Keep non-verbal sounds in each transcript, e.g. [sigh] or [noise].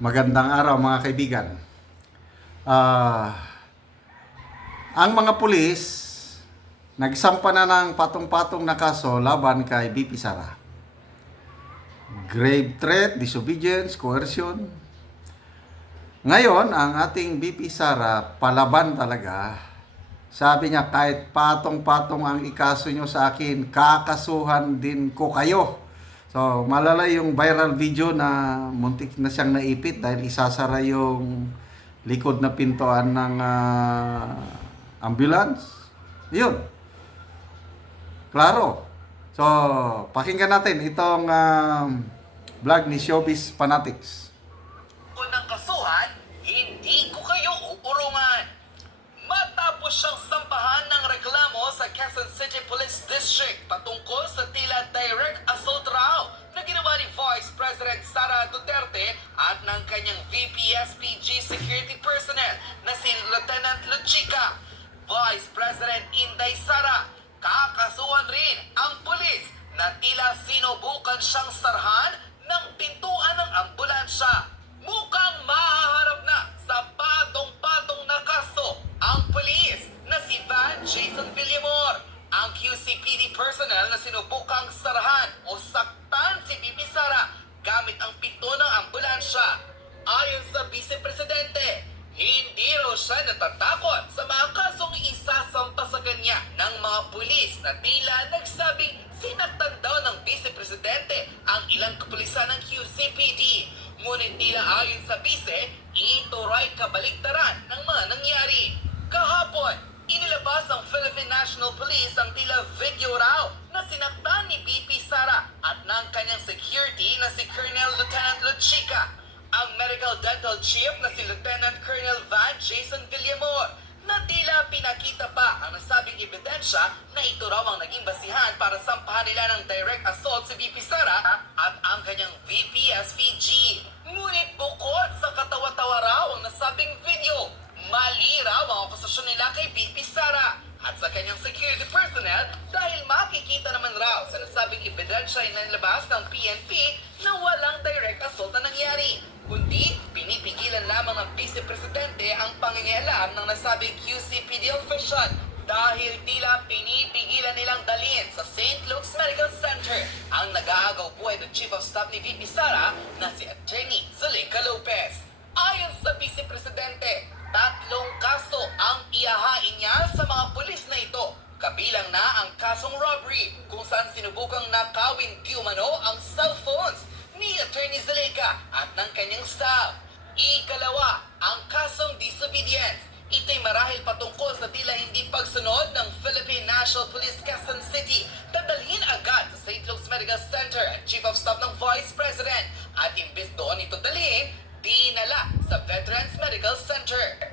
Magandang araw mga kaibigan. Ah, ang mga pulis nagsampa na ng patong-patong na kaso laban kay BP Sara. Grave threat, disobedience, coercion. Ngayon, ang ating BP Sara palaban talaga. Sabi niya kahit patong-patong ang ikaso nyo sa akin, kakasuhan din ko kayo. So, malala yung viral video na muntik na siyang naipit dahil isasara yung likod na pintuan ng ah, ambulance. Yun. Klaro. So, pakinggan natin itong ah, vlog ni Showbiz Fanatics. ko ng kasuhan, hindi ko kayo uurungan. Matapos siyang sampahan ng reklamo sa Quezon City Police District patungkol sa tila direct assault raw na ginawa ni Vice President Sara Duterte at ng kanyang VP-SPG security personnel na si Lieutenant Luchica. Vice President Inday Sara, kakasuhan rin ang pulis na tila sinubukan siyang sarhan ng pintuan ng ambulansya. Mukhang mahaharap na tila nagsabing sinaktan daw ng Vice Presidente ang ilang kapulisan ng QCPD. Ngunit tila ayon sa Vice, ito kabaligtaran ng mga nangyari. Kahapon, inilabas ng Philippine National Police ang tila video raw na sinaktan ni BP Sara at ng kanyang security na si Colonel Lieutenant Luchica ang Medical Dental Chief na si Lieutenant Colonel Van Jason Villamor na tila pinakita pa ang nasabing ebidensya na ito raw ang naging basihan para sampahan nila ng direct assault si VP Sara at ang kanyang VP SPG. Ngunit bukod sa katawa-tawa raw ang nasabing video, mali raw ang akusasyon nila kay VP Sara at sa kanyang security personnel dahil makikita naman raw sa nasabing ebidensya ay nalabas ng PNP na walang direct assault na nangyari pinipigilan lamang ng Vice Presidente ang pangingialam ng nasabing QCPD official dahil tila pinipigilan nilang dalhin sa St. Luke's Medical Center ang nag-aagaw buhay ng Chief of Staff ni VP Sara na si Attorney Zuleika Lopez. Ayon sa Vice Presidente, tatlong kaso ang iyahain niya sa mga pulis na ito. Kabilang na ang kasong robbery kung saan sinubukang nakawin di umano ang cellphones ni Attorney Zuleika at ng kanyang staff. Ikalawa, ang kasong disobedience. Ito'y marahil patungkol sa tila hindi pagsunod ng Philippine National Police Quezon City. Dadalhin agad sa St. Luke's Medical Center ang Chief of Staff ng Vice President at imbes doon ito dalhin, dinala sa Veterans Medical Center.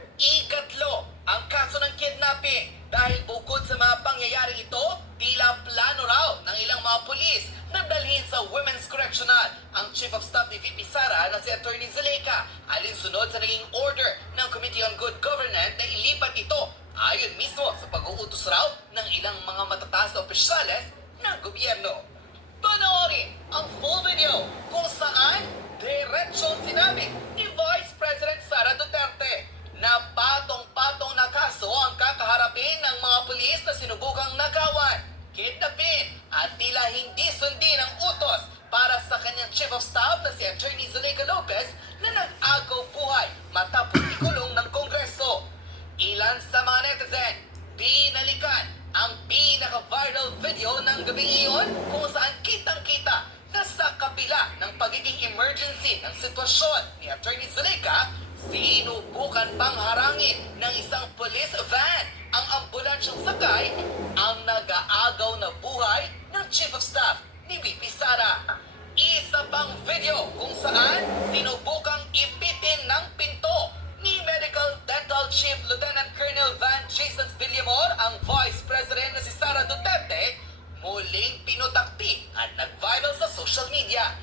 Staff ni Sara na si Attorney Zuleika alinsunod sa naging order ng Committee on Good Governance na ilipat ito ayon mismo sa pag-uutos raw ng ilang mga matataas na opisyales ng gobyerno. Panoorin ang full video kung saan diretsong sinabi ni Vice President Sara Duterte na patong-patong na kaso ang kakaharapin ng mga pulis na sinubukang nagawan, kidnapin at tila hindi sundin ang utos para sa kanyang Chief of Staff na si Attorney Zuleika Lopez na nag-agaw buhay matapos [coughs] ikulong ng Kongreso. Ilan sa mga netizen, binalikan ang pinaka-viral video ng gabi iyon kung saan kitang-kita na sa kapila ng pagiging emergency ng sitwasyon ni Attorney Zuleika, sinubukan pang harangin ng isang police van ang ambulansyang sakay ang nag-aagaw na buhay ng Chief of Staff Sara. Isa pang video kung saan sinubukang ipitin ng pinto ni Medical Dental Chief Lieutenant Colonel Van Jason Villamor ang Vice President na si Sara Duterte muling pinutakti at nag-viral sa social media.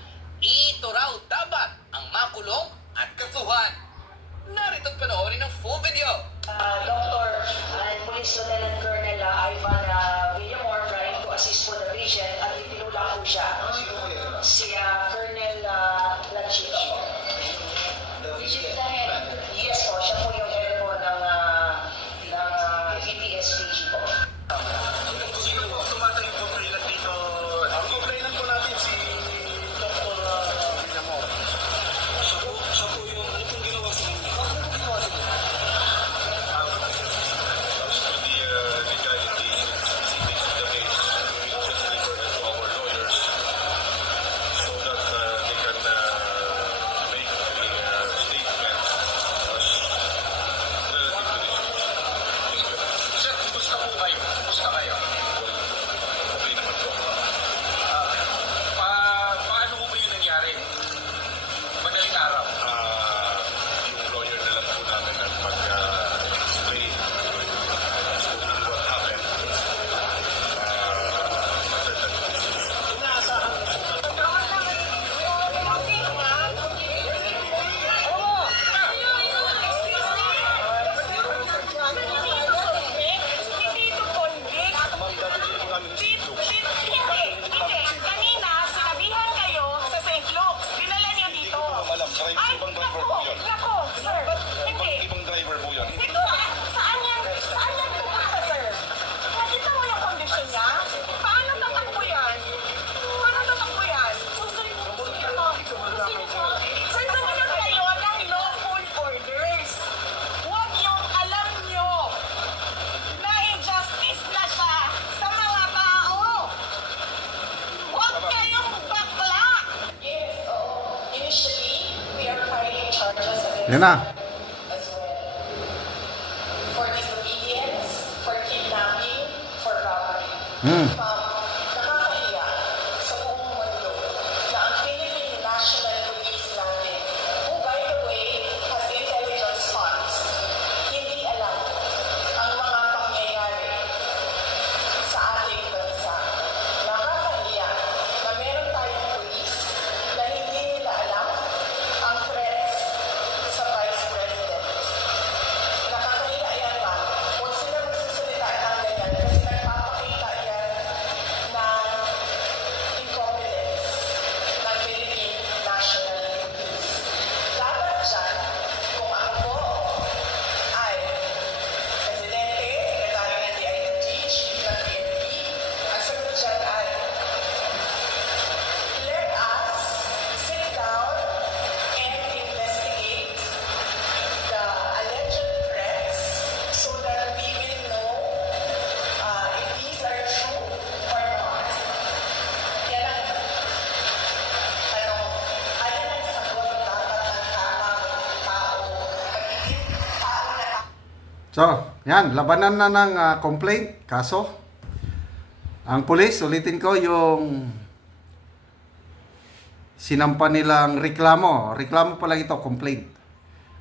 Yan na. For disobedience, for kidnapping, for robbery. Hmm. So, yan, labanan na ng ah, complaint, kaso. Ang pulis, ulitin ko yung sinampa nilang reklamo. Reklamo pa lang ito, complaint.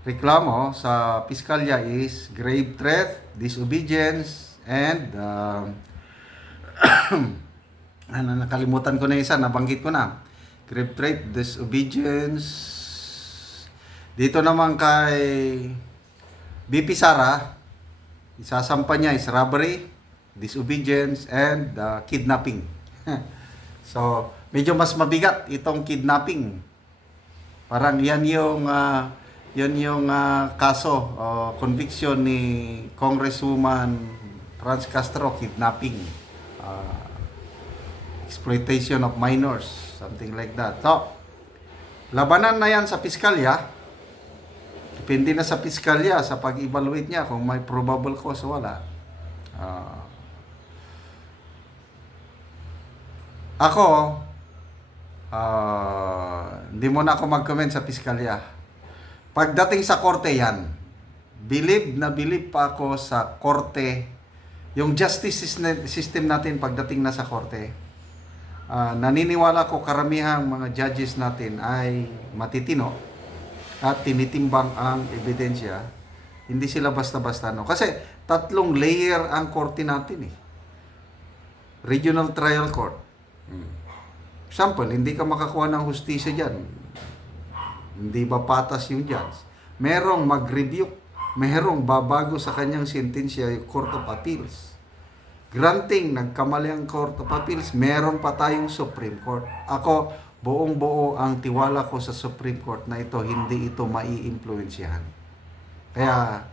Reklamo sa piskalya is grave threat, disobedience, and um, [coughs] ano, nakalimutan ko na isa, nabanggit ko na. Grave threat, disobedience. Dito naman kay BP Sara, isasampa niya is robbery, disobedience, and uh, kidnapping. [laughs] so, medyo mas mabigat itong kidnapping. Parang yan yung uh, yan yung uh, kaso o conviction ni Congresswoman Franz Castro kidnapping. Uh, exploitation of minors, something like that. So, labanan na yan sa piskalya. Depende na sa piskalya sa pag-evaluate niya kung may probable cause o wala. Ah. ako, ah, hindi mo na ako mag-comment sa piskalya. Pagdating sa korte yan, believe na believe pa ako sa korte, yung justice sys- system natin pagdating na sa korte. Ah, naniniwala ko karamihang mga judges natin ay matitino at tinitimbang ang ebidensya, hindi sila basta-basta no. Kasi tatlong layer ang korte natin eh. Regional Trial Court. Example, hindi ka makakuha ng hustisya dyan. Hindi ba patas yung judge? Merong mag-review. Merong babago sa kanyang sentensya yung Court of Appeals. Granting, nagkamali ang Court of Appeals, meron pa tayong Supreme Court. Ako, buong buo ang tiwala ko sa Supreme Court na ito, hindi ito mai-impluensyahan. Kaya,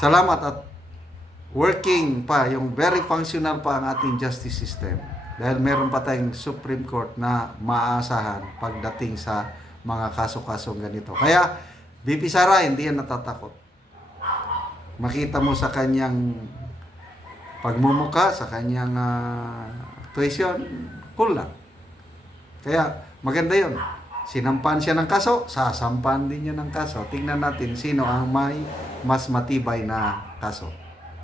salamat at working pa, yung very functional pa ang ating justice system. Dahil meron pa tayong Supreme Court na maaasahan pagdating sa mga kaso-kasong ganito. Kaya, BP Sara, hindi yan natatakot. Makita mo sa kanyang pagmumuka, sa kanyang uh, tuition, cool lang. Kaya, maganda yon. Sinampan siya ng kaso, sasampan din niya ng kaso. Tingnan natin sino ang may mas matibay na kaso.